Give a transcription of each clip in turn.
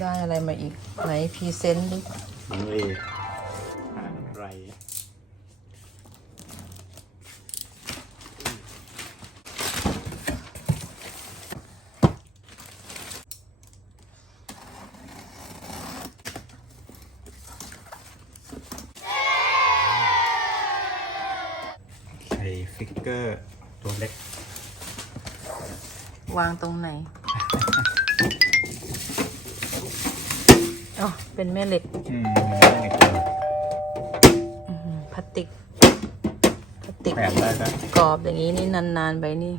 ได้อะไรมาอีก ไหนพรีเซนต์ดินี่อะไรใส่ฟิกเกอร์ตัวเล็ก วางตรงไหน อ๋อเป็นแม่เหล็กอืมไม่เล็กเลยอื้อหือพลาสติกพลาสติก แปดได้ก็กรอบอย่างนี้นี่นานๆไปนี่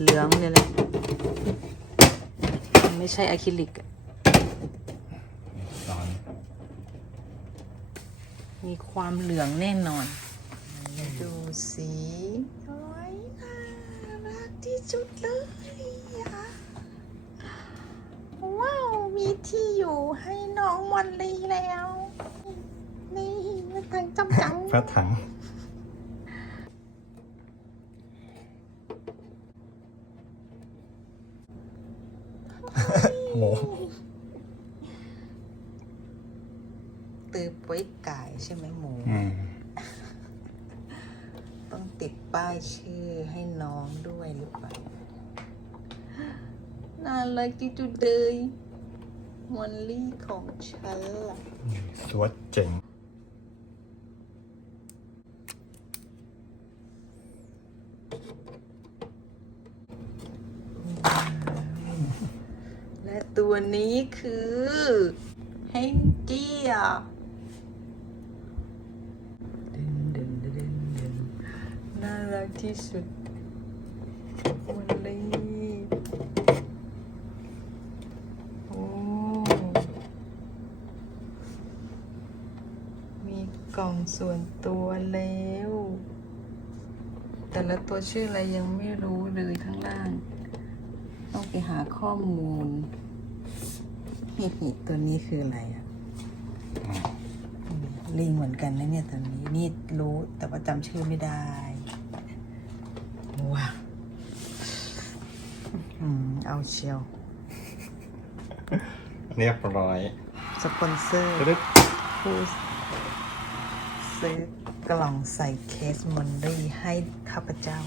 เหลืองเลยแหละมันไม่ใช่อะคริลิกอะร้อนมีความเหลืองแน่นอน ดูสีสวยน่ารักที่สุดเลยอะว้าว มี ที่อยู่ให้น้องมอนลีแล้ว นี่มาทางจำจังพระถังโหตือป้วยไก่ใช่ไหมหมู อืมต้องติดป้ายชื่อให้น้องด้วยหรือเปล่าน่ารักที่จุดเลย มอนลี่ของฉันล่ะ สวดเจ๋ง และตัวนี้คือเฮงเจียดึงดึงดึงดึงน่ารักที่สุดวันนี้โอ้ มี กล่องส่วนตัวแล้ว แต่ละตัวชื่ออะไรยังไม่รู้เลยข้างล่าง ต้องไปหาข้อมูลฮิฮิตัวนี้คืออะไรอะอืมลิงเหมือนกันนะเนี่ยตัวนี้นี่รู้แต่ว่าจำชื่อไม่ได้ว้าวอืม เอาเชียว เรียบร้อย สปอนเซอร์ตึ๊ดผู้ ซื้อกล่องใส่เคสมอนดี้ให้ข้าพเจ้า